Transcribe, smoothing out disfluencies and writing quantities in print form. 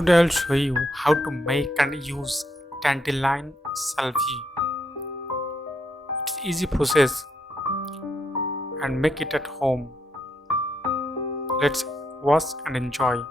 Today I'll show you how to make and use Dandelion Salve. It's easy process and make it at home. Let's wash and enjoy.